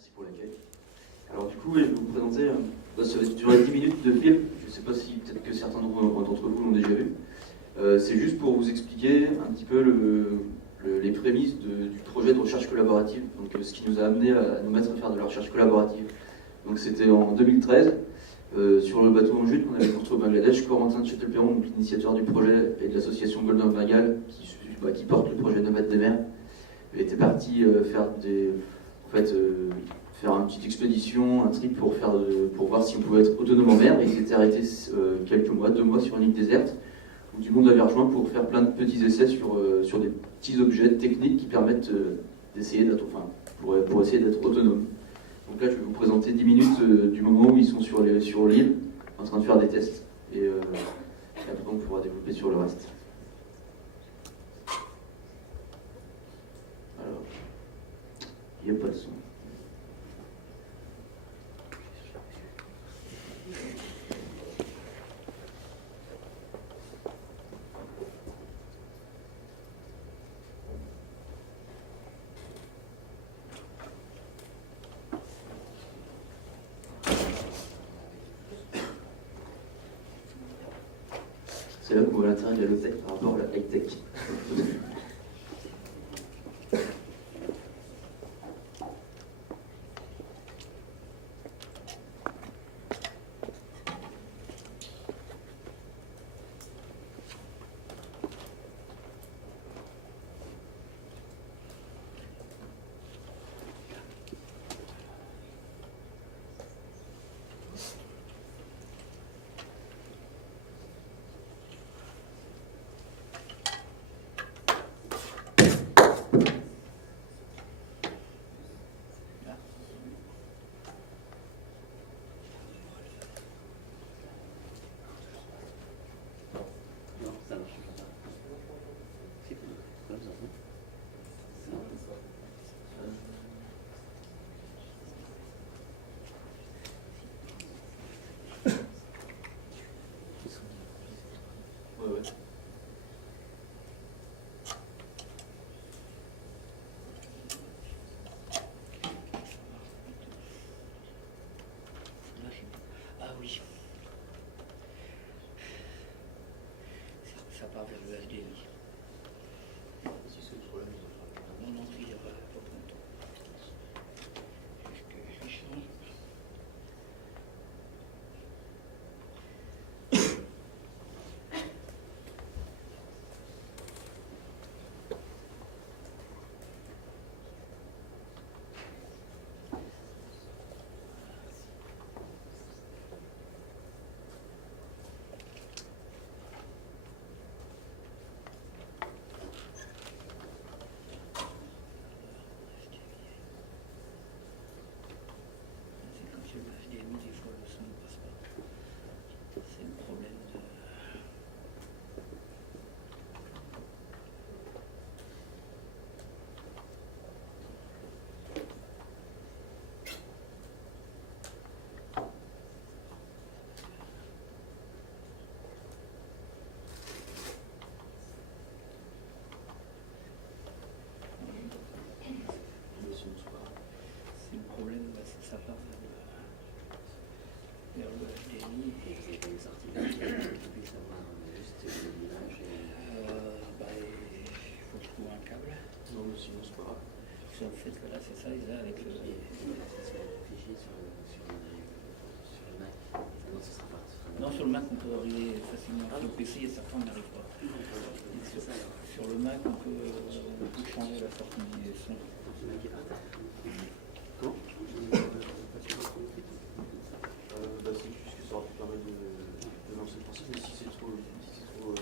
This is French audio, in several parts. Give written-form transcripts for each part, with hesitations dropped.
Merci pour l'accueil. Alors du coup, je vais vous présenter, ça va durer 10 minutes de film, je ne sais pas si peut-être que certains d'entre vous l'ont déjà vu. C'est juste pour vous expliquer un petit peu les prémices du projet de recherche collaborative, donc ce qui nous a amené à nous mettre à faire de la recherche collaborative. Donc c'était en 2013, sur le bateau en jute qu'on avait construit au Bangladesh. Corentin de Châtelperron, donc l'initiateur du projet, et de l'association Golden Bengal, qui porte le projet Nomades des mers, il était parti faire une petite expédition, un trip pour voir si on pouvait être autonome en mer. Et il s'était arrêté quelques mois, 2 mois sur une île déserte, où du monde avait rejoint pour faire plein de petits essais sur des petits objets techniques qui permettent d'essayer d'être, pour essayer d'être autonome. Donc là, je vais vous présenter 10 minutes du moment où ils sont sur l'île, en train de faire des tests. Et après, on pourra développer sur le reste. Alors, il n'y a pas de son. C'est là qu'on voit l'intérêt de la low-tech par rapport à la high-tech. Ça part vers le HDMI. Non, il n'y aura pas longtemps. Est-ce que je change ? Ça part vers le HDMI. Et vous avez pas une sortie pour puisse avoir juste l'image Il faut trouver un câble. Non, mais sinon, c'est pas grave. En fait, là, c'est ça, ils ont avec le. Fichier sur le Mac. Non, ce sera pas. Non, sur le Mac, on peut arriver facilement. Sur le PC, certains n'arrivent pas. Sur le Mac, on peut changer la sortie du son. Comment c'est juste que ça aura pu permettre de lancer le principe, mais si c'est trop on peut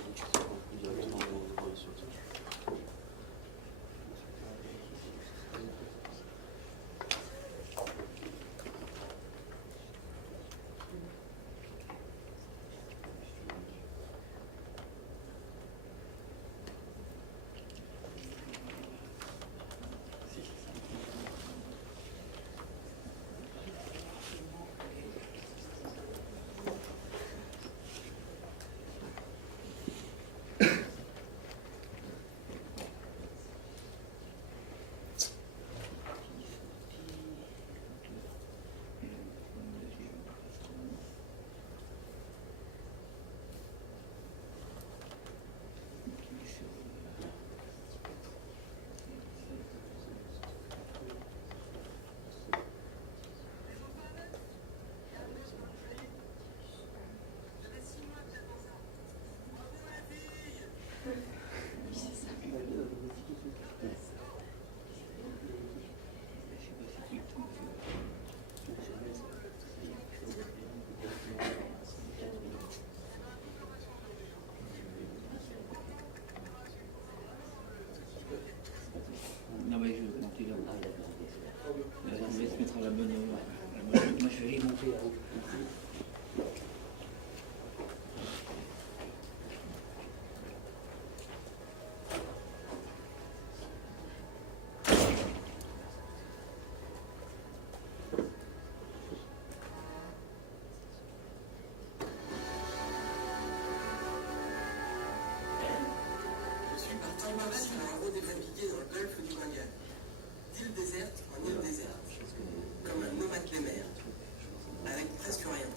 directement travailler sur ça. par Tambara sur un haut dénavigué dans le golfe du Bengale. D'île déserte en île déserte, comme un nomade des mers, avec presque rien.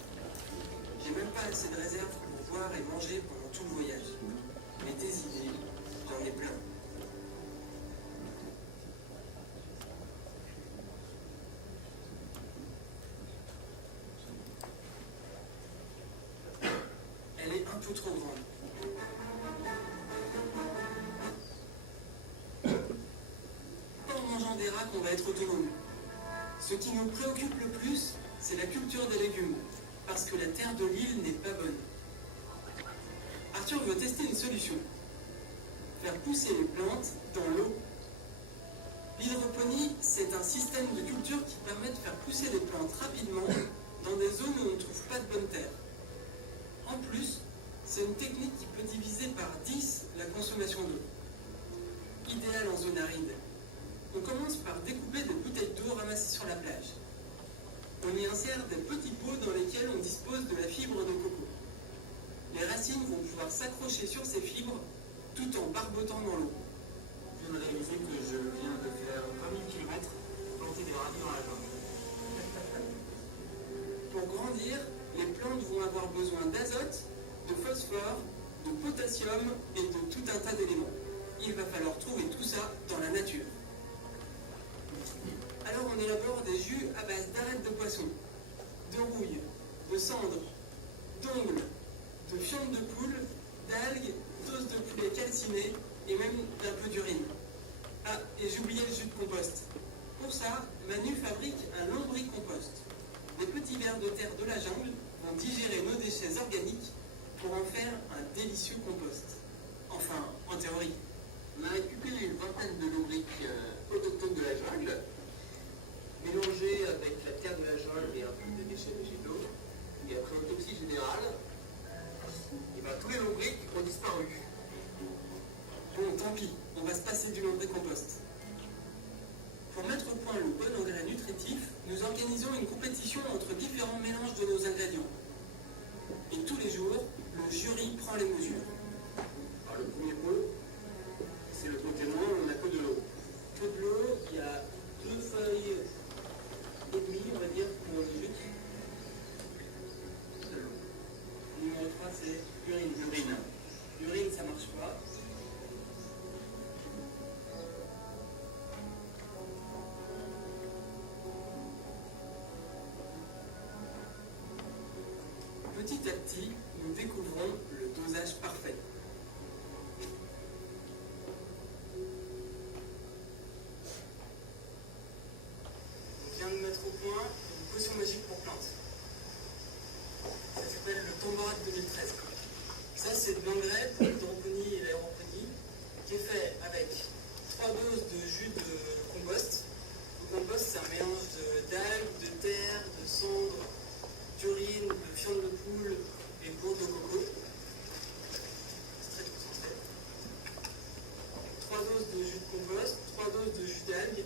J'ai même pas assez de réserve pour boire et manger pendant tout le voyage. Mais des idées, j'en ai plein. Elle est un peu trop grande. Pas en mangeant des rats qu'on va être autonome. Ce qui nous préoccupe le plus, c'est la culture des légumes, parce que la terre de l'île n'est pas bonne. Arthur veut tester une solution. Faire pousser les plantes dans l'eau. L'hydroponie, c'est un système de culture qui permet de faire pousser les plantes rapidement dans des zones où on ne trouve pas de bonne terre. En plus, c'est une technique qui peut diviser par 10 la consommation d'eau. Idéal en zone aride. On commence par découper des bouteilles d'eau ramassées sur la plage. On y insère des petits pots dans lesquels on dispose de la fibre de coco. Les racines vont pouvoir s'accrocher sur ces fibres tout en barbotant dans l'eau. Je viens de réaliser que je viens de faire 20 000 km pour planter des radis dans la jungle. Pour grandir, les plantes vont avoir besoin d'azote, de phosphore, de potassium et de tout un tas d'éléments. Il va falloir trouver tout ça dans la nature. Alors on élabore des jus à base d'arêtes de poisson, de rouille, de cendres, d'ongles, de fientes de poule, d'algues, d'os de poulet calciné et même d'un peu d'urine. Ah, et j'ai oublié le jus de compost. Pour ça, Manu fabrique un lombricompost. Les petits vers de terre de la jungle vont digérer nos déchets organiques pour en faire un délicieux compost. Enfin, en théorie. On a récupéré une vingtaine de lombrics autochtones de la jungle, mélangés avec la terre de la jungle et un peu de déchets végétaux. Et après autopsie générale, et ben, tous les lombrics ont disparu. Bon, tant pis, on va se passer du lombricompost. Pour mettre au point le bon engrais nutritif, nous organisons une compétition entre différents mélanges de nos ingrédients. Et tous les jours, le jury prend les mesures. Alors le premier pot, c'est le pot témoin, on n'a que de l'eau. Que de l'eau, il y a 2 feuilles et demie, on va dire, pour le jus. De l'eau. Numéro 3, c'est urine. Urine, ça marche pas. Petit à petit, nous découvrons le dosage parfait. On vient de mettre au point une potion magique pour plantes. Ça s'appelle le Tambora de 2013. Ça, c'est de l'engrais pour l'hydroponie et l'aéroponie qui est fait avec 3 doses de jus de compost. Le compost, c'est un mélange d'algues, de terre, de cendres, d'urine, de fientes de poule et de bourre de coco. C'est très concentré. 3 doses de jus de compost, 3 doses de jus d'algues,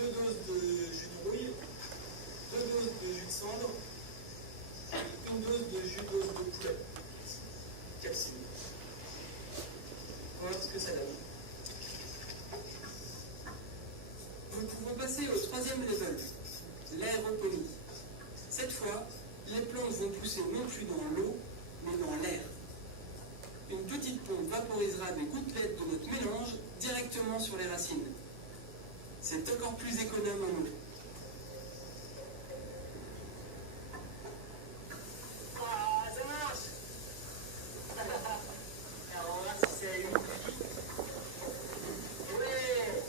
2 doses de jus de rouille, 2 doses de jus de cendre et 1 dose de jus d'os de poulet calciné. On va voir ce que ça donne. Nous pouvons passer au 3e level, l'aéroponie. Cette fois, les plantes vont pousser non plus dans l'eau, mais dans l'air. Une petite pompe vaporisera des gouttelettes de notre mélange directement sur les racines. C'est encore plus économe en eau. Ah, ça marche. Alors on va voir si c'est une vie. Ouais.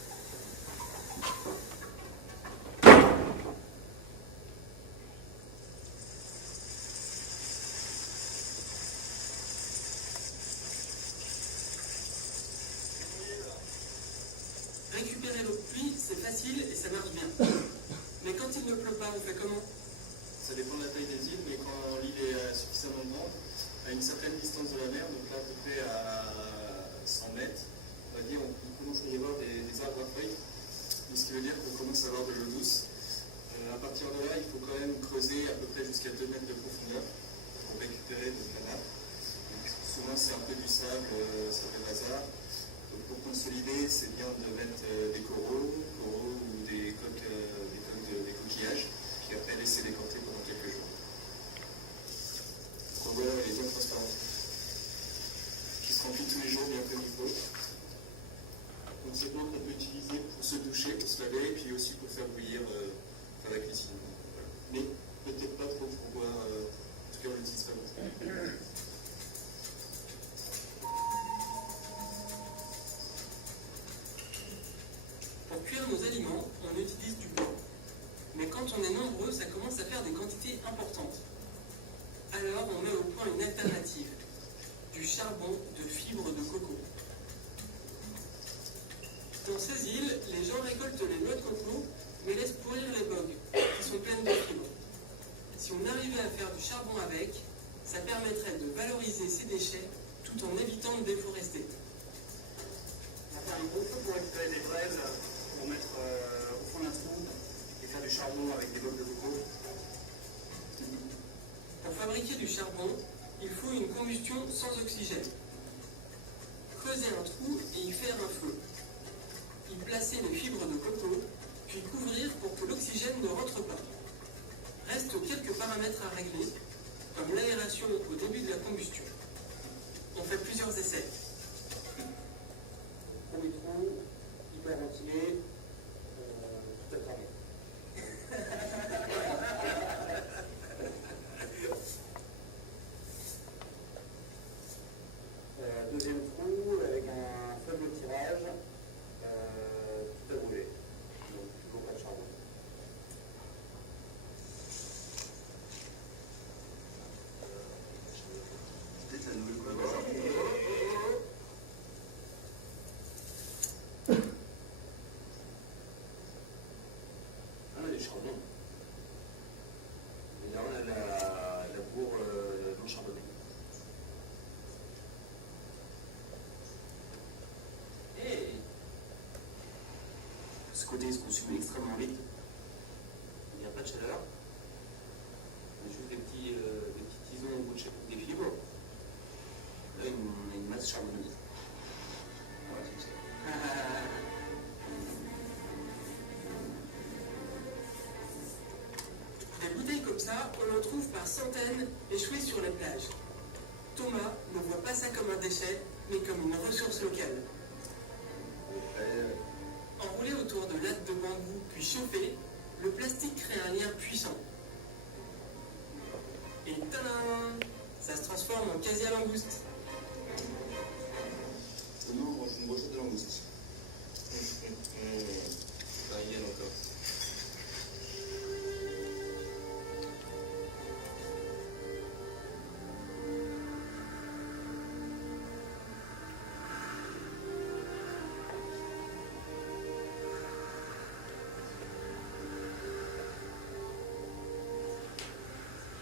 Récupérer l'eau de pluie, c'est facile et ça marche bien. Mais quand il ne pleut pas, on fait comment? Ça dépend de la taille des îles, mais quand l'île est suffisamment grande, à une certaine distance de la mer, donc là à peu près à 100 mètres, on va dire, il commence à y avoir des arbres à feuilles, donc ce qui veut dire qu'on commence à avoir de l'eau douce. À partir de là, il faut quand même creuser à peu près jusqu'à 2 mètres de profondeur pour récupérer de la nappe. Donc, souvent c'est un peu du sable, ça peut être l'idée, c'est bien de mettre des coraux ou des coquillages, puis après laisser décanter pendant quelques jours. Donc voilà, elle est bien transparente. Qui se remplit tous les jours, bien comme il faut. Donc cette lampe, on peut l'utiliser pour se doucher, pour se laver, et puis aussi pour faire bouillir la cuisine. Voilà. Mais peut-être pas trop pour boire, en tout cas on l'utilise pas beaucoup. Pour cuire nos aliments, on utilise du bois. Mais quand on est nombreux, ça commence à faire des quantités importantes. Alors on met au point une alternative, du charbon de fibres de coco. Dans ces îles, les gens récoltent les noix de coco, mais laissent pourrir les bogues, qui sont pleines de fibres. Si on arrivait à faire du charbon avec, ça permettrait de valoriser ces déchets tout en évitant de déforester. On va faire un gros feu pour récupérer des braises, pour mettre au fond d'un trou et faire du charbon avec des blocs de coco. Pour fabriquer du charbon, il faut une combustion sans oxygène. Creuser un trou et y faire un feu. Y placer les fibres de coco, puis couvrir pour que l'oxygène ne rentre pas. Restent quelques paramètres à régler, comme l'aération au début de la combustion. On fait plusieurs essais. Premier trou, hyper ventilé, tout à cramer. Deuxième trou avec un faible tirage, tout à brûler. Donc toujours pas de charbon. Peut-être la nouvelle collaboration. Ah, du charbon. Et là, on a la bourre non charbonnée. Et ce côté se consume extrêmement vite. Il n'y a pas de chaleur. Il y a juste des petits tisons au bout de chaque des fibres. Là, on a une masse charbonneuse. Voilà, c'est ça. Des bouteilles comme ça, on en trouve par centaines échouées sur les plages. Thomas ne voit pas ça comme un déchet, mais comme une ressource locale. Enroulé autour de lattes de bambou puis chauffé, le plastique crée un lien puissant. Et tadam, ça se transforme en casier à langouste. Non, moi je une brochette de langouste. Ça y est encore.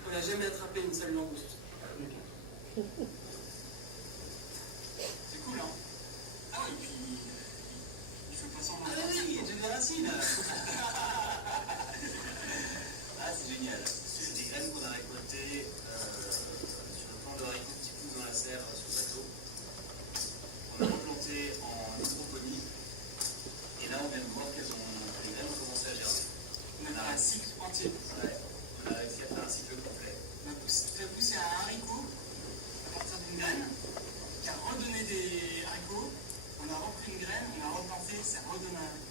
On n'a jamais attrapé une seule langouste. C'est cool, hein? Ah oui, puis il faut pas s'en Ah oui, il y a de la racine. Ah, c'est génial. C'est des graines qu'on a récoltées sur le plan de haricots qui poussent dans la serre sur le bateau. On a replanté en hydroponie. Et là, on vient de voir les graines ont commencé à germer. On a fait un cycle entier. Ouais, on a réussi à faire un cycle complet. On a fait pousser un haricot à partir d'une graine qui a redonné des haricots. On a repris une graine, on a replanté, ça redonne un haricot.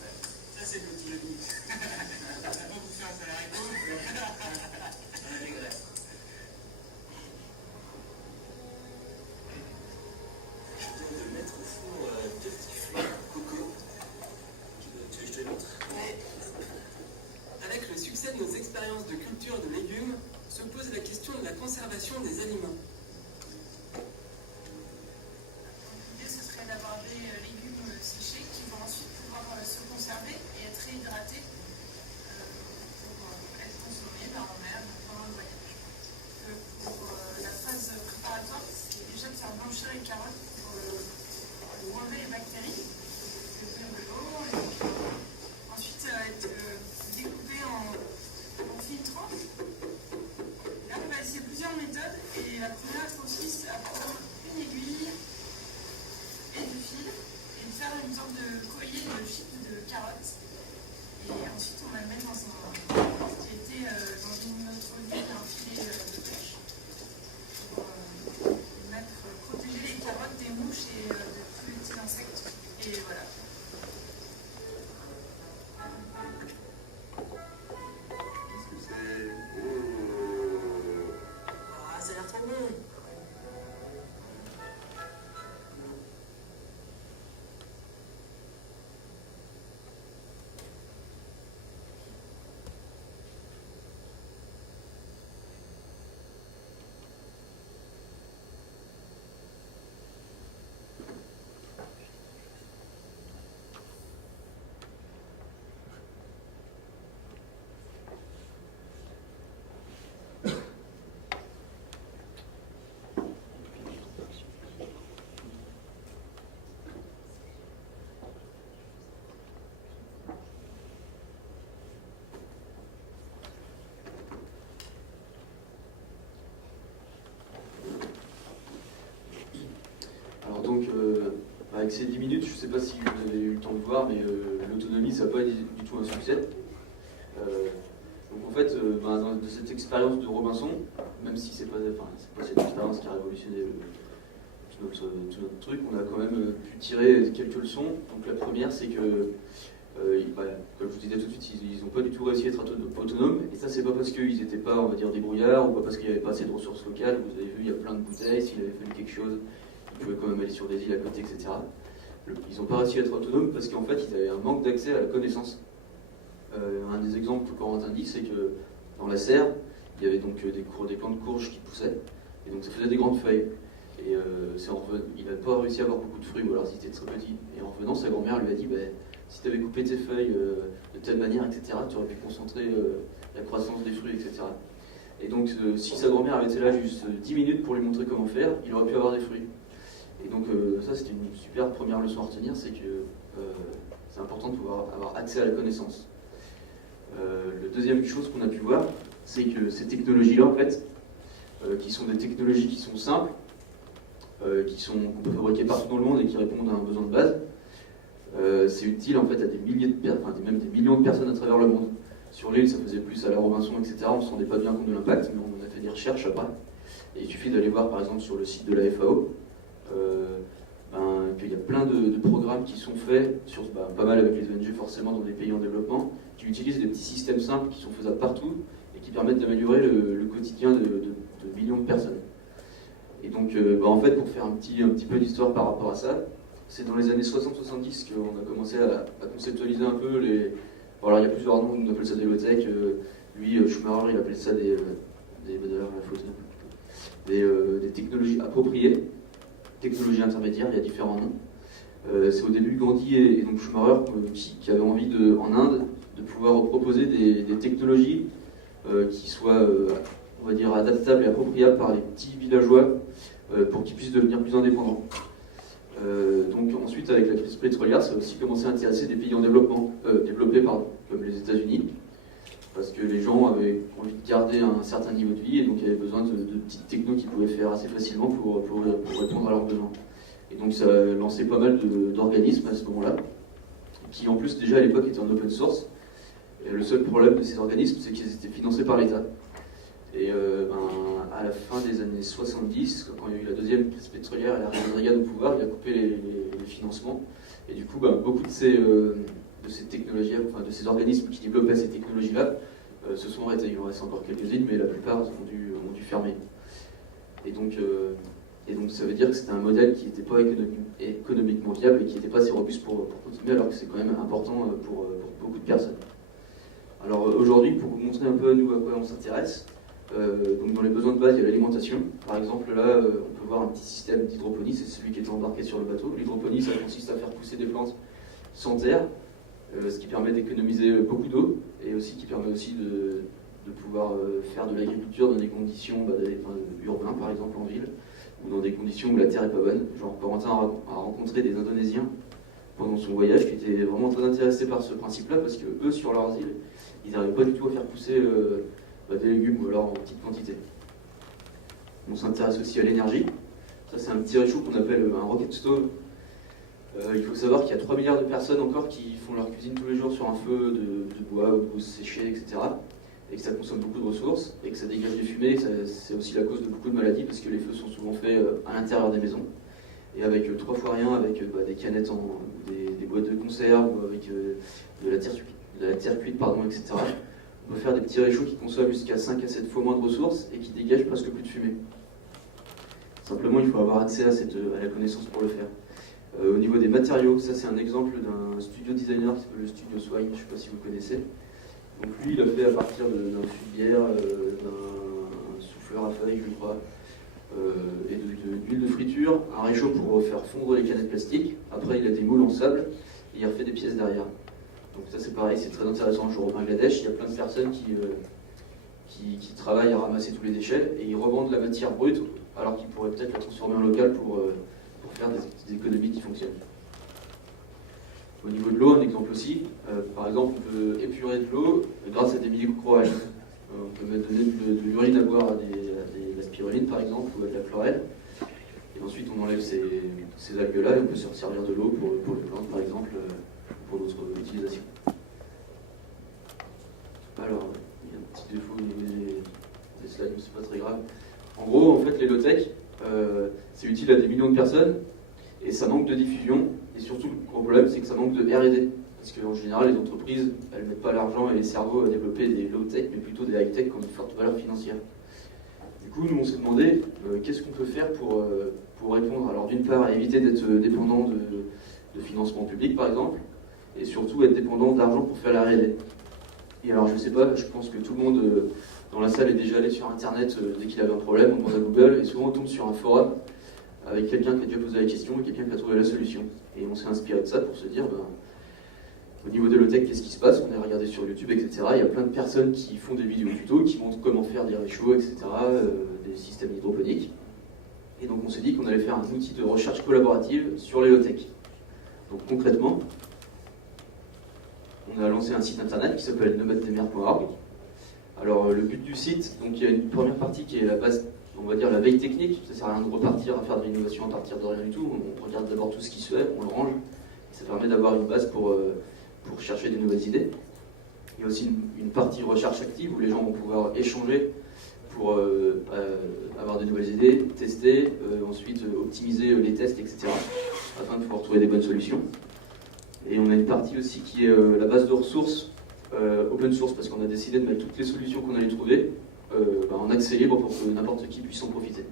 Ouais. Ça, c'est de l'autologie. On n'a pas bouffé un seul haricot. On a des graines. Je viens de mettre au four deux petits fleurs de coco. Tu veux que je te les montre? Avec le succès de nos expériences de culture de légumes, se pose la question de la conservation des aliments. L'idée, ce serait d'avoir des légumes séchés qui vont ensuite pouvoir se conserver et être réhydratés pour être consommés en mer pendant le voyage. Pour la phase préparatoire, c'est déjà de faire blanchir les carottes pour enlever les bactéries, faire de l'eau. Ensuite, ça va être découpé en fines tranches. Là, on va essayer plusieurs méthodes et la première consiste à prendre une aiguille et du fil faire une sorte de collier de chips de carottes. Et ensuite, on va le mettre dans ce qui était dans une autre ville, un filet de pêche. Pour protéger les carottes des mouches et de tous les petits insectes. Et voilà. Qu'est-ce que c'est? Ah, ça a l'air trop bon. Alors donc, avec ces 10 minutes, je ne sais pas si vous avez eu le temps de voir, mais l'autonomie, ça n'a pas été du tout un succès. Donc en fait, de cette expérience de Robinson, même si c'est pas cette expérience qui a révolutionné tout notre truc, on a quand même pu tirer quelques leçons. Donc la première, c'est que, comme je vous disais tout de suite, ils n'ont pas du tout réussi à être autonomes. Et ça, c'est pas parce qu'ils n'étaient pas, on va dire, débrouillards, ou pas parce qu'il n'y avait pas assez de ressources locales. Vous avez vu, il y a plein de bouteilles, s'il avait fallu quelque chose, ils pouvaient quand même aller sur des îles à côté, etc. Ils n'ont pas réussi à être autonomes parce qu'en fait, ils avaient un manque d'accès à la connaissance. Un des exemples que Corentin dit, c'est que dans la serre, il y avait donc des plants de courge qui poussaient, et donc ça faisait des grandes feuilles. Et il n'a pas réussi à avoir beaucoup de fruits, ou alors s'il était très petit. Et en revenant, sa grand-mère lui a dit, si tu avais coupé tes feuilles de telle manière, etc., tu aurais pu concentrer la croissance des fruits, etc. Et donc, si sa grand-mère avait été là juste 10 minutes pour lui montrer comment faire, il aurait pu avoir des fruits. Et donc, ça, c'était une super première leçon à retenir, c'est que c'est important de pouvoir avoir accès à la connaissance. La deuxième chose qu'on a pu voir, c'est que ces technologies-là, en fait, qui sont des technologies qui sont simples, qu'on peut fabriquer partout dans le monde et qui répondent à un besoin de base, c'est utile en fait à des milliers de même des millions de personnes à travers le monde. Sur l'île, ça faisait plus à la Robinson, etc. On ne se rendait pas bien compte de l'impact, mais on a fait des recherches après. Et il suffit d'aller voir par exemple sur le site de la FAO qu'il y a plein de programmes qui sont faits, pas mal avec les ONG forcément dans des pays en développement, qui utilisent des petits systèmes simples qui sont faisables partout et qui permettent d'améliorer le quotidien de millions de personnes. Et donc, en fait, pour faire un petit peu d'histoire par rapport à ça, c'est dans les années 60-70 qu'on a commencé à conceptualiser un peu les... Bon, alors il y a plusieurs noms, on appelle ça des low-tech. Lui, Schumacher, il appelle ça des technologies appropriées, technologies intermédiaires, il y a différents noms. C'est au début Gandhi et donc Schumacher qui avaient envie en Inde de pouvoir proposer des technologies qui soient, on va dire, adaptables et appropriables par les petits villageois pour qu'ils puissent devenir plus indépendants. Donc ensuite, avec la crise pétrolière, ça a aussi commencé à intéresser des pays en développés, comme les États-Unis, parce que les gens avaient envie de garder un certain niveau de vie et donc avaient besoin de petites technos qu'ils pouvaient faire assez facilement pour répondre à leurs besoins. Et donc ça a lancé pas mal d'organismes à ce moment-là, qui en plus déjà à l'époque étaient en open source. Et le seul problème de ces organismes, c'est qu'ils étaient financés par l'État. Et à la fin des années 70, quand il y a eu la deuxième crise pétrolière et l'arrivée de Reagan au pouvoir, il a coupé les financements. Et du coup, beaucoup de ces technologies, de ces organismes qui développaient ces technologies-là, se sont arrêtés. Il en reste encore quelques-unes, mais la plupart ont dû fermer. Et donc ça veut dire que c'était un modèle qui n'était pas économiquement viable et qui n'était pas assez robuste pour continuer, alors que c'est quand même important pour beaucoup de personnes. Alors aujourd'hui, pour vous montrer un peu à quoi on s'intéresse, donc dans les besoins de base, il y a l'alimentation. Par exemple, là, on peut voir un petit système d'hydroponie, c'est celui qui est embarqué sur le bateau. L'hydroponie, ça consiste à faire pousser des plantes sans terre, ce qui permet d'économiser beaucoup d'eau et aussi qui permet aussi de pouvoir faire de l'agriculture dans des conditions urbaines, par exemple en ville, ou dans des conditions où la terre n'est pas bonne. Genre, Corentin a rencontré des Indonésiens pendant son voyage qui étaient vraiment très intéressés par ce principe-là, parce que eux, sur leurs îles, ils n'arrivent pas du tout à faire pousser des légumes ou alors en petite quantité. On s'intéresse aussi à l'énergie. Ça, c'est un petit réchaud qu'on appelle un rocket stove. Il faut savoir qu'il y a 3 milliards de personnes encore qui font leur cuisine tous les jours sur un feu de bois ou de brousse séchée, etc. Et que ça consomme beaucoup de ressources et que ça dégage des fumées. C'est aussi la cause de beaucoup de maladies parce que les feux sont souvent faits à l'intérieur des maisons. Et avec 3 fois rien, avec des canettes, des boîtes de conserve, ou avec de la terre cuite, etc. On peut faire des petits réchauds qui consomment jusqu'à 5 à 7 fois moins de ressources et qui dégagent presque plus de fumée. Simplement, il faut avoir accès à la connaissance pour le faire. Au niveau des matériaux, ça c'est un exemple d'un studio designer qui s'appelle le studio Swine, je ne sais pas si vous connaissez. Donc lui, il a fait à partir d'un fût de bière, d'un souffleur à feuilles, je crois, et d'huile de friture, un réchaud pour faire fondre les canettes plastiques. Après, il a des moules en sable et il refait des pièces derrière. Donc ça c'est pareil, c'est très intéressant. Genre au Bangladesh, il y a plein de personnes qui travaillent à ramasser tous les déchets et ils revendent la matière brute alors qu'ils pourraient peut-être la transformer en local pour faire des économies qui fonctionnent. Au niveau de l'eau, un exemple aussi, par exemple, on peut épurer de l'eau grâce à des micro-algues. On peut donner de l'urine à boire à la spiruline, par exemple, ou à de la chlorelle. Et ensuite, on enlève ces algues-là et on peut se servir de l'eau pour les plantes, par exemple, pour d'autres utilisations. Alors, il y a un petit défaut au niveau des slides, mais c'est pas très grave. En gros, en fait, les low-tech, c'est utile à des millions de personnes et ça manque de diffusion. Et surtout, le gros problème, c'est que ça manque de R&D. Parce qu'en général, les entreprises, elles ne mettent pas l'argent et les cerveaux à développer des low-tech, mais plutôt des high-tech qui ont une forte valeur financière. Du coup, nous, on s'est demandé qu'est-ce qu'on peut faire pour répondre. Alors, d'une part, éviter d'être dépendant de financement public, par exemple, et surtout être dépendant d'argent pour faire la R&D. Et alors, je sais pas, je pense que tout le monde dans la salle est déjà allé sur Internet dès qu'il avait un problème, on demande à Google, et souvent on tombe sur un forum avec quelqu'un qui a déjà posé la question et quelqu'un qui a trouvé la solution. Et on s'est inspiré de ça pour se dire, au niveau de l'hôtech, qu'est-ce qui se passe? On a regardé sur YouTube, etc. Il y a plein de personnes qui font des vidéos tuto, qui montrent comment faire des réchauds, etc., des systèmes hydroponiques. Et donc on s'est dit qu'on allait faire un outil de recherche collaborative sur les low-tech. Donc concrètement, on a lancé un site internet qui s'appelle nomaddesmers.org. Alors le but du site, donc il y a une première partie qui est la base, on va dire la veille technique. Ça sert à rien de repartir à faire de l'innovation à partir de rien du tout. On regarde d'abord tout ce qui se fait, on le range. Et ça permet d'avoir une base pour chercher des nouvelles idées. Il y a aussi une partie recherche active où les gens vont pouvoir échanger pour avoir de nouvelles idées, tester, ensuite optimiser les tests, etc. afin de pouvoir trouver des bonnes solutions. Et on a une partie aussi qui est la base de ressources open source, parce qu'on a décidé de mettre toutes les solutions qu'on allait trouver en accès libre pour que n'importe qui puisse en profiter.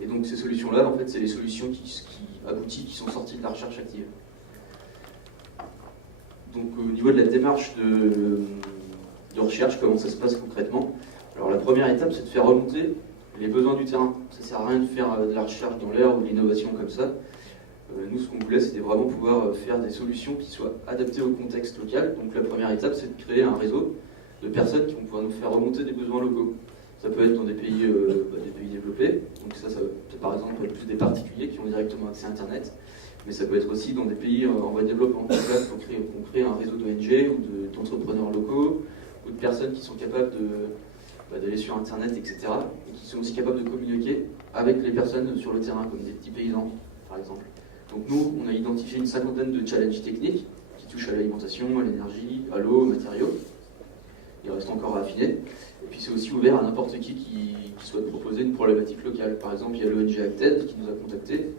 Et donc ces solutions-là, en fait, c'est les solutions qui abouties, qui sont sorties de la recherche active. Donc au niveau de la démarche de recherche, comment ça se passe concrètement? Alors la première étape, c'est de faire remonter les besoins du terrain. Ça ne sert à rien de faire de la recherche dans l'air ou de l'innovation comme ça. Nous, ce qu'on voulait, c'était vraiment pouvoir faire des solutions qui soient adaptées au contexte local. Donc la première étape, c'est de créer un réseau de personnes qui vont pouvoir nous faire remonter des besoins locaux. Ça peut être dans des pays développés, donc ça peut par exemple être plus des particuliers qui ont directement accès à Internet, mais ça peut être aussi dans des pays en voie de développement. Donc là, on crée un réseau d'ONG ou d'entrepreneurs locaux, ou de personnes qui sont capables d'aller sur Internet, etc., et qui sont aussi capables de communiquer avec les personnes sur le terrain, comme des petits paysans, par exemple. Donc nous, on a identifié une 50aine de challenges techniques qui touchent à l'alimentation, à l'énergie, à l'eau, aux matériaux. Il reste encore à affiner. Et puis c'est aussi ouvert à n'importe qui souhaite proposer une problématique locale. Par exemple, il y a l'ONG Acted qui nous a contactés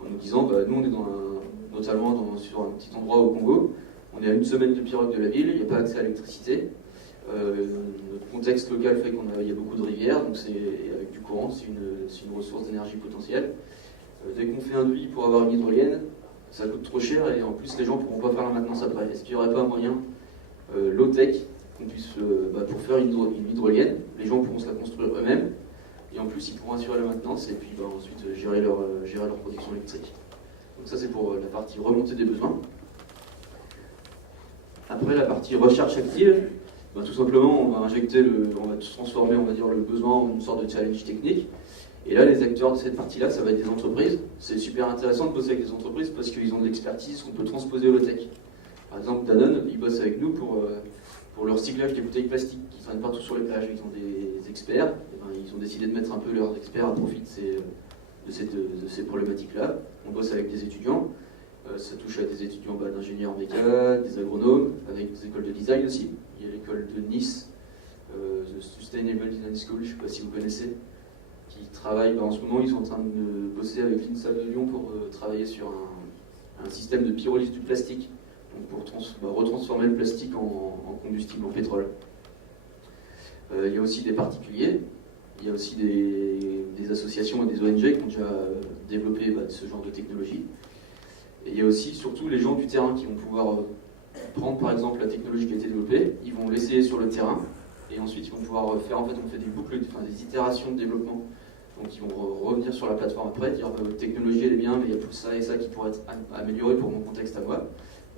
en nous disant nous on est notamment sur un petit endroit au Congo, on est à 1 semaine de pirogue de la ville, il n'y a pas accès à l'électricité. Notre contexte local fait qu'il y a beaucoup de rivières, donc avec du courant, c'est une ressource d'énergie potentielle. Dès qu'on fait un devis pour avoir une hydrolienne, ça coûte trop cher et en plus les gens ne pourront pas faire la maintenance après. Est-ce qu'il n'y aurait pas un moyen low-tech qu'on puisse, pour faire une hydrolienne, les gens pourront se la construire eux-mêmes et en plus ils pourront assurer la maintenance et puis ensuite gérer leur production électrique. Donc ça c'est pour la partie remontée des besoins. Après la partie recherche active, tout simplement on va transformer on va dire, le besoin en une sorte de challenge technique. Et là, les acteurs de cette partie-là, ça va être des entreprises. C'est super intéressant de bosser avec des entreprises parce qu'ils ont de l'expertise qu'on peut transposer au low-tech. Par exemple, Danone, ils bossent avec nous pour le recyclage des bouteilles plastiques qui traînent partout sur les plages. Ils ont des experts. Ils ont décidé de mettre un peu leurs experts à profit de ces problématiques-là. On bosse avec des étudiants. Ça touche à des étudiants d'ingénieurs méca, des agronomes, avec des écoles de design aussi. Il y a l'école de Nice, The Sustainable Design School, je ne sais pas si vous connaissez, qui travaille, en ce moment ils sont en train de bosser avec l'INSA de Lyon pour travailler sur un système de pyrolyse du plastique, donc pour retransformer le plastique en combustible, en pétrole. Il y a aussi des particuliers, il y a aussi des associations et des ONG qui ont déjà développé ce genre de technologie. Et il y a aussi surtout les gens du terrain qui vont pouvoir prendre par exemple la technologie qui a été développée, ils vont l'essayer sur le terrain, et ensuite ils vont pouvoir faire, en fait on fait des boucles, des itérations de développement. Donc ils vont revenir sur la plateforme après, dire votre technologie elle est bien, mais il y a plus ça et ça qui pourrait être amélioré pour mon contexte à moi.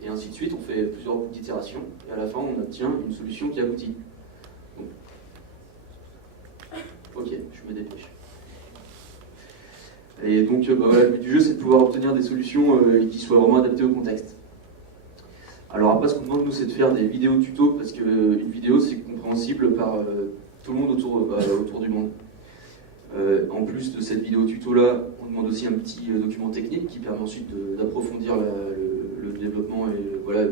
Et ainsi de suite, on fait plusieurs boucles d'itération, et à la fin on obtient une solution qui aboutit. Donc, ok, je me dépêche. Et donc voilà, le but du jeu c'est de pouvoir obtenir des solutions qui soient vraiment adaptées au contexte. Alors après ce qu'on demande nous c'est de faire des vidéos tutos, parce qu'une vidéo c'est compréhensible par tout le monde autour du monde. En plus de cette vidéo tuto là, on demande aussi un petit document technique qui permet ensuite d'approfondir le développement et voilà,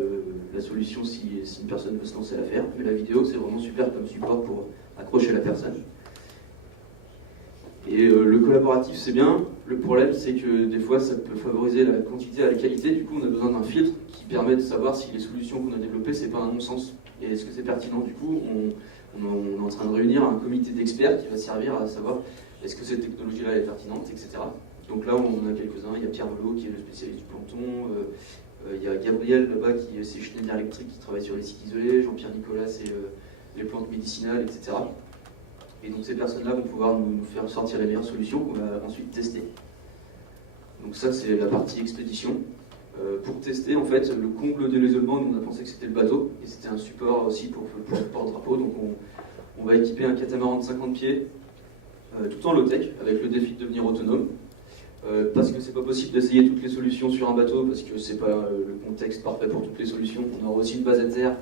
la solution si une personne veut se lancer à la faire. Mais la vidéo c'est vraiment super comme support pour accrocher la personne. Et le collaboratif c'est bien, le problème c'est que des fois ça peut favoriser la quantité à la qualité, du coup on a besoin d'un filtre qui permet de savoir si les solutions qu'on a développées c'est pas un non-sens et est-ce que c'est pertinent. Du coup on est en train de réunir un comité d'experts qui va servir à savoir est-ce que cette technologie là est pertinente, etc. Donc là on en a quelques-uns, il y a Pierre Melot qui est le spécialiste du planton, il y a Gabriel là-bas qui est Schneider Electric qui travaille sur les sites isolés, Jean-Pierre Nicolas c'est les plantes médicinales, etc. Et donc ces personnes-là vont pouvoir nous faire sortir les meilleures solutions qu'on va ensuite tester. Donc ça c'est la partie expédition. Pour tester en fait le comble de l'isolement, nous on a pensé que c'était le bateau et c'était un support aussi pour le porte-drapeau. Donc on va équiper un catamaran de 50 pieds tout en low-tech avec le défi de devenir autonome. Parce que c'est pas possible d'essayer toutes les solutions sur un bateau parce que c'est pas le contexte parfait pour toutes les solutions. On aura aussi une base à terre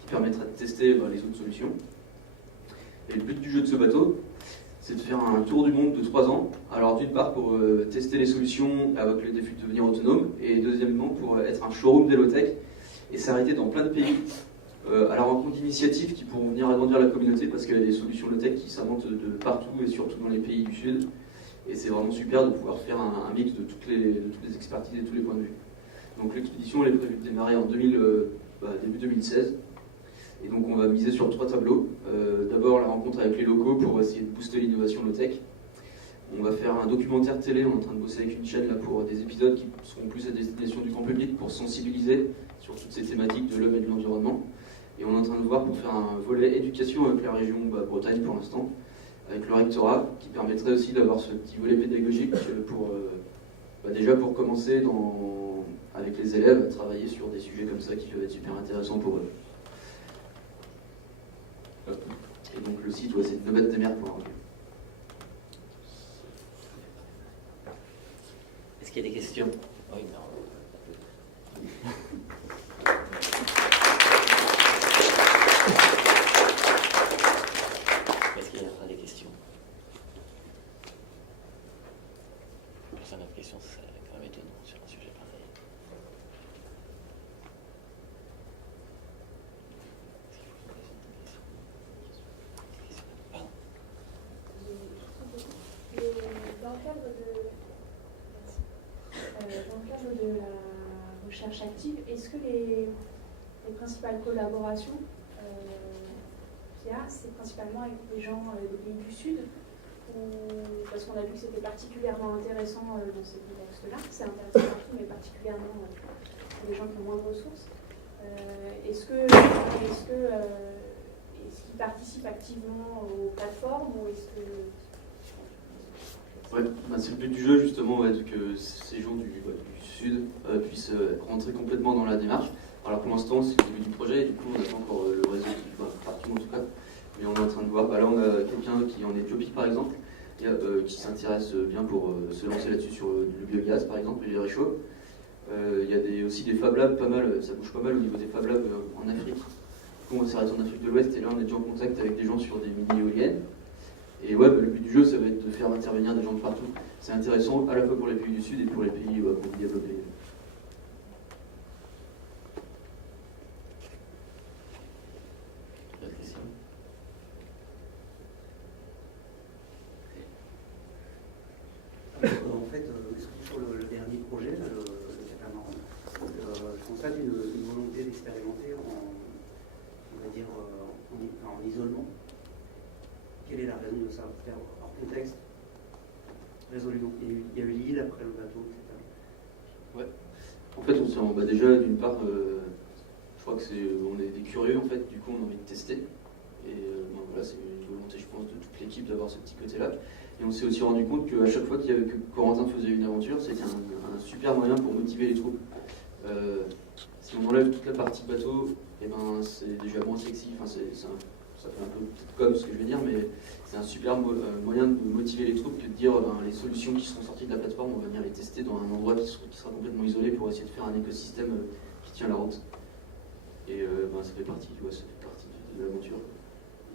qui permettra de tester les autres solutions. Et le but du jeu de ce bateau, c'est de faire un tour du monde de 3 ans. Alors d'une part pour tester les solutions avec le défi de devenir autonome, et deuxièmement pour être un showroom d'Hello-Tech et s'arrêter dans plein de pays à la rencontre d'initiatives qui pourront venir agrandir la communauté parce qu'il y a des solutions low-tech qui s'inventent de partout et surtout dans les pays du Sud. Et c'est vraiment super de pouvoir faire un mix de toutes les expertises et tous les points de vue. Donc l'expédition elle est prévue de démarrer en début 2016. Et donc on va miser sur 3 tableaux. D'abord la rencontre avec les locaux pour essayer de booster l'innovation low-tech. On va faire un documentaire télé, on est en train de bosser avec une chaîne là, pour des épisodes qui seront plus à destination du grand public pour sensibiliser sur toutes ces thématiques de l'homme et de l'environnement. Et on est en train de voir pour faire un volet éducation avec la région Bretagne pour l'instant, avec le rectorat, qui permettrait aussi d'avoir ce petit volet pédagogique pour déjà pour commencer avec les élèves à travailler sur des sujets comme ça qui peuvent être super intéressants pour eux. Et donc le site, c'est nomadesdesmers.org. Est-ce qu'il y a des questions? Oui, non. Est-ce qu'il y aura des questions? Personne n'a de questions, ça serait quand même étonnant sur un sujet pareil. Dans le cadre de la recherche active, est-ce que les principales collaborations qu'il y a, c'est principalement avec des gens des pays du Sud parce qu'on a vu que c'était particulièrement intéressant dans ces contextes-là, c'est intéressant partout, mais particulièrement pour des gens qui ont moins de ressources. Est-ce qu'ils participent activement aux plateformes ou est-ce que... Ouais, c'est le but du jeu justement que ces gens du Sud puissent rentrer complètement dans la démarche. Alors pour l'instant c'est le début du projet et du coup on n'a pas encore le réseau qui va partout en tout cas, mais on est en train de voir. Là on a quelqu'un qui est en Éthiopie par exemple, qui s'intéresse bien pour se lancer là-dessus sur le biogaz par exemple et les réchauds. Il y a aussi des Fab Labs pas mal, ça bouge pas mal au niveau des Fab Labs en Afrique. Du coup on s'arrête en Afrique de l'Ouest et là on est déjà en contact avec des gens sur des mini-éoliennes. Et ouais, le but du jeu, ça va être de faire intervenir des gens de partout. C'est intéressant à la fois pour les pays du Sud et pour les pays développés. constate une volonté d'expérimenter on va dire, en isolement. Quelle est la raison de ça? Faire hors contexte, résolument. Il y a eu l'île après le bateau, etc. Ouais. En fait, déjà, d'une part, je crois que on est des curieux, en fait, du coup, on a envie de tester. Et voilà, c'est une volonté, je pense, de toute l'équipe d'avoir ce petit côté-là. Et on s'est aussi rendu compte qu'à chaque fois que Corentin faisait une aventure, c'était un super moyen pour motiver les troupes. Si on enlève toute la partie bateau, eh ben, c'est déjà moins sexy. Enfin, ça fait un peu comme ce que je vais dire, mais c'est un super moyen de motiver les troupes que de dire les solutions qui seront sorties de la plateforme, on va venir les tester dans un endroit qui sera complètement isolé pour essayer de faire un écosystème qui tient la route. Et ça fait partie, de l'aventure.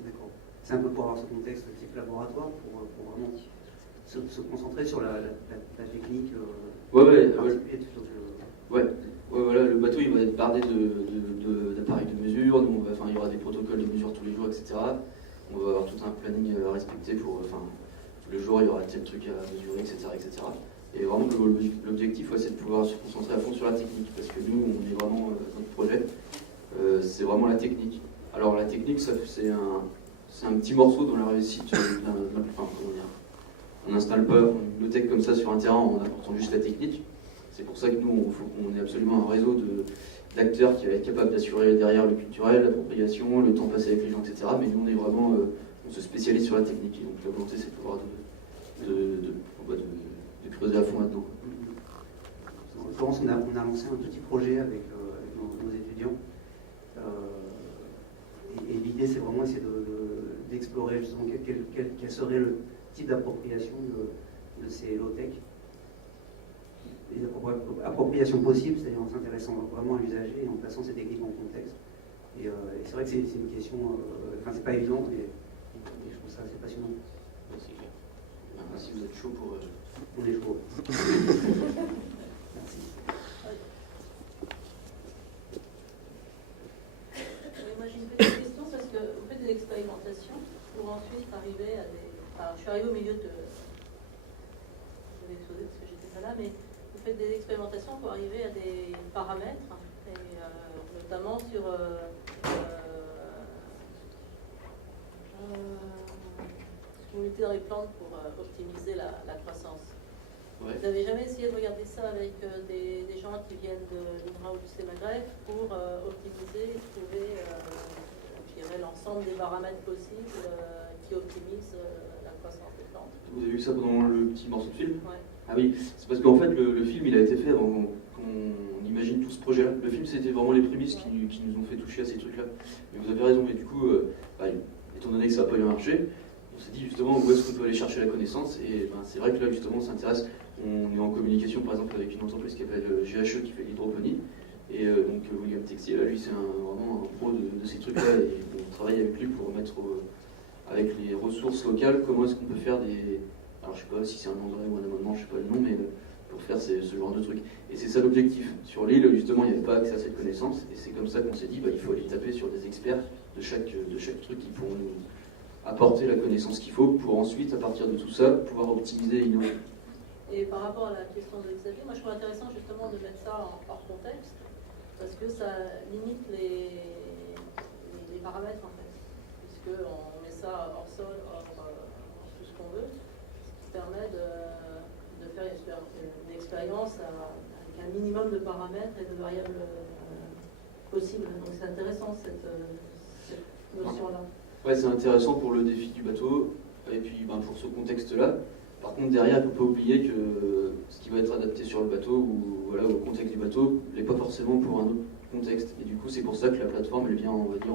D'accord. C'est un peu pour avoir ce contexte type laboratoire, pour vraiment se concentrer sur la technique. Voilà, le bateau il va être bardé d'appareils de mesure, donc il y aura des protocoles de mesure tous les jours, etc. On va avoir tout un planning à respecter pour, tous les jours il y aura tel truc à mesurer, etc. Et vraiment l'objectif c'est de pouvoir se concentrer à fond sur la technique, parce que nous on est vraiment, notre projet, c'est vraiment la technique. Alors la technique c'est un petit morceau dans la réussite on n'installe pas une bibliothèque comme ça sur un terrain en apportant juste la technique. C'est pour ça que nous, on est absolument un réseau d'acteurs qui va être capable d'assurer derrière le culturel, l'appropriation, le temps passé avec les gens, etc. Mais nous, on est vraiment, on se spécialise sur la technique. Et donc la volonté, c'est de pouvoir de creuser à fond là-dedans. En l'occurrence, on a lancé un petit projet avec nos étudiants. Et l'idée, c'est vraiment essayer d'explorer justement quel serait le type d'appropriation de ces low-tech. Les appropriations possibles, c'est-à-dire en s'intéressant vraiment à l'usager et en plaçant ces techniques en contexte. Et c'est vrai que c'est une question, c'est pas évident, mais je trouve ça assez passionnant. C'est clair. Si vous êtes chaud pour... On est chaud. Merci. Moi j'ai une petite question parce que vous faites des expérimentations pour ensuite arriver à des... Enfin, je suis arrivée au milieu de... Je vais exposer parce que j'étais pas là, mais vous faites des expérimentations pour arriver à des paramètres, et notamment sur ce que vous mettez dans les plantes pour optimiser la croissance. Ouais. Vous n'avez jamais essayé de regarder ça avec des gens qui viennent de l'INRA ou du CEMAGREF pour optimiser et trouver l'ensemble des paramètres possibles qui optimisent la croissance des plantes? Vous avez vu ça pendant le petit morceau de film? Ouais. Ah oui, c'est parce qu'en fait le film il a été fait avant qu'on imagine tout ce projet-là. Le film c'était vraiment les prémices qui nous ont fait toucher à ces trucs-là. Mais vous avez raison, et du coup, étant donné que ça n'a pas bien marché, on s'est dit justement où est-ce qu'on peut aller chercher la connaissance. Et c'est vrai que là justement on s'intéresse, on est en communication par exemple avec une entreprise qui s'appelle GHE qui fait l'hydroponie. Et donc William Texier, là, lui c'est vraiment un pro de ces trucs-là, et on travaille avec lui pour mettre avec les ressources locales comment est-ce qu'on peut faire des... Alors je sais pas si c'est un engrais ou un amendement, je sais pas le nom, mais pour faire ce genre de truc. Et c'est ça l'objectif. Sur l'île, justement, il n'y avait pas accès à cette connaissance, et c'est comme ça qu'on s'est dit, il faut aller taper sur des experts de chaque truc qui pourront nous apporter la connaissance qu'il faut pour ensuite, à partir de tout ça, pouvoir optimiser et innover. Et par rapport à la question de Xavier, moi je trouve intéressant justement de mettre ça hors contexte, parce que ça limite les paramètres en fait, puisqu'on met ça hors sol, hors tout ce qu'on veut, ce qui permet de faire une expérience avec un minimum de paramètres et de variables possibles. Donc c'est intéressant cette notion-là. Ouais, c'est intéressant pour le défi du bateau, et puis pour ce contexte-là. Par contre, derrière, il ne faut pas oublier que ce qui va être adapté sur le bateau ou au contexte du bateau n'est pas forcément pour un autre contexte. Et du coup, c'est pour ça que la plateforme, elle vient, on va dire,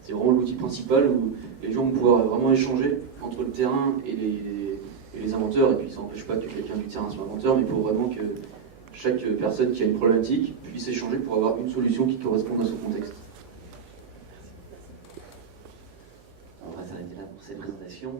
c'est vraiment l'outil principal où les gens vont pouvoir vraiment échanger entre le terrain et les inventeurs. Et puis, ça n'empêche pas que quelqu'un du terrain soit inventeur, mais pour vraiment que chaque personne qui a une problématique puisse échanger pour avoir une solution qui corresponde à son contexte. On va s'arrêter là pour cette présentation.